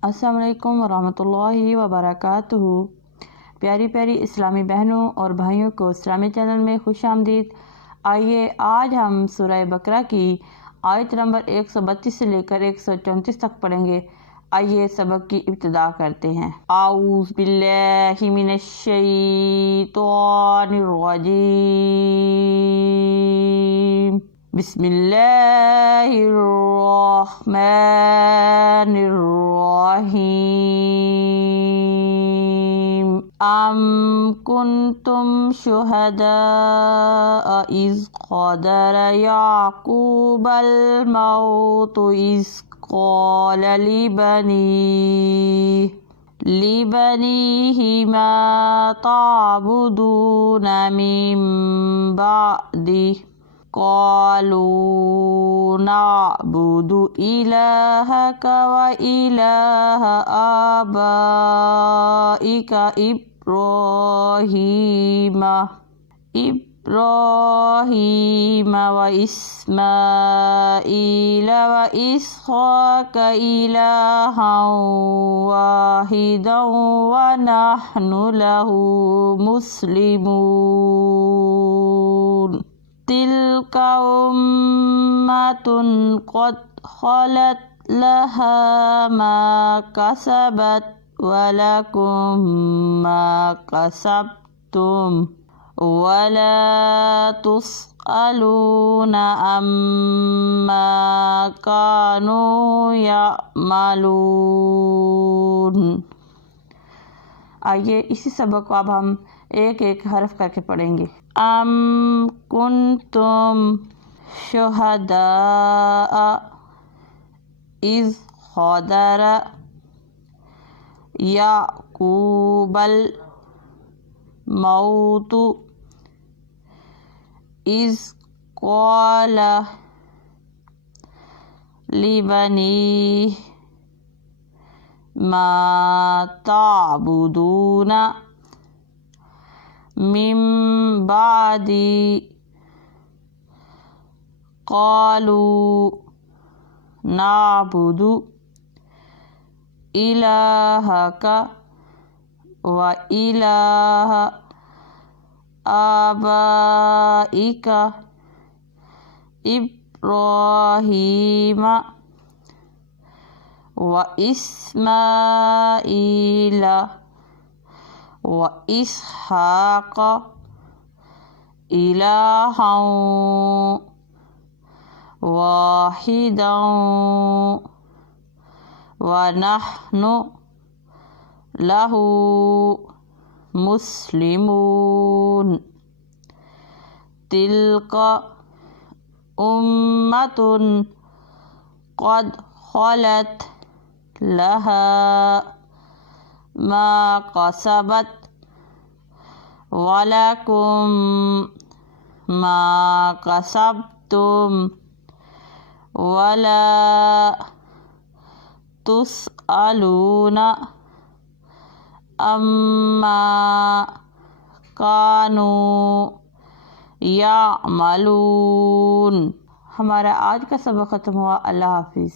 अस्सलाम वालेकुम वरहमतुल्लाहि वबरकातुहू। प्यारी प्यारी इस्लामी बहनों और भाइयों को इस्लामी चैनल में खुश आमदीद। आइए आज हम सूरह बकरा की आयत नंबर 132 से लेकर 134 तक पढ़ेंगे। आइए सबक की इब्तिदा करते हैं। आऊज़ बिल्लाहि मिनश शैतानिर रजीम। बिस्मिल्लाहिर रहमानिर रहीम। अम कुंतुम शुहदा इज़ क़दर याक़ूबल मौतु इज़ क़ाल लिबनीहि मा ताबुदून मिन बअदी क़ालू नअबुदु इलाहक व इलाह आबाइका इब्राहीम व इस्माईल व इसहाक इलाहन वाहिदन व नहनु लहु मुस्लिमून। तिल्का उम्मतुन क़द ख़लत लहा मा कसबत वलकुम मा कसबतुम वला तुस्अलूना अम्मा कानू यअमलून। आइए इसी सबक को अब हम एक एक हर्फ करके पढ़ेंगे। अम कुंतुम शुहदा इज़ क़दर याक़ूबल मौतु इज़ क़ाल लिबनीहि मा ताबुदून मिन बअदी क़ालू नअबुदु इलाहक व इलाह आबाइका इब्राहीम व इस्माईल व इसहाक इलाहन वाहिदन व नहनु लहु मुस्लिमून। तिल्का उम्मतुन क़द ख़लत लहा मा कसबत वलकुम मा कसबतुम वला तुस्अलूना अम्मा कानू यअमलून। हमारा आज का सबक ख़त्म हुआ। अल्लाह हाफिज़।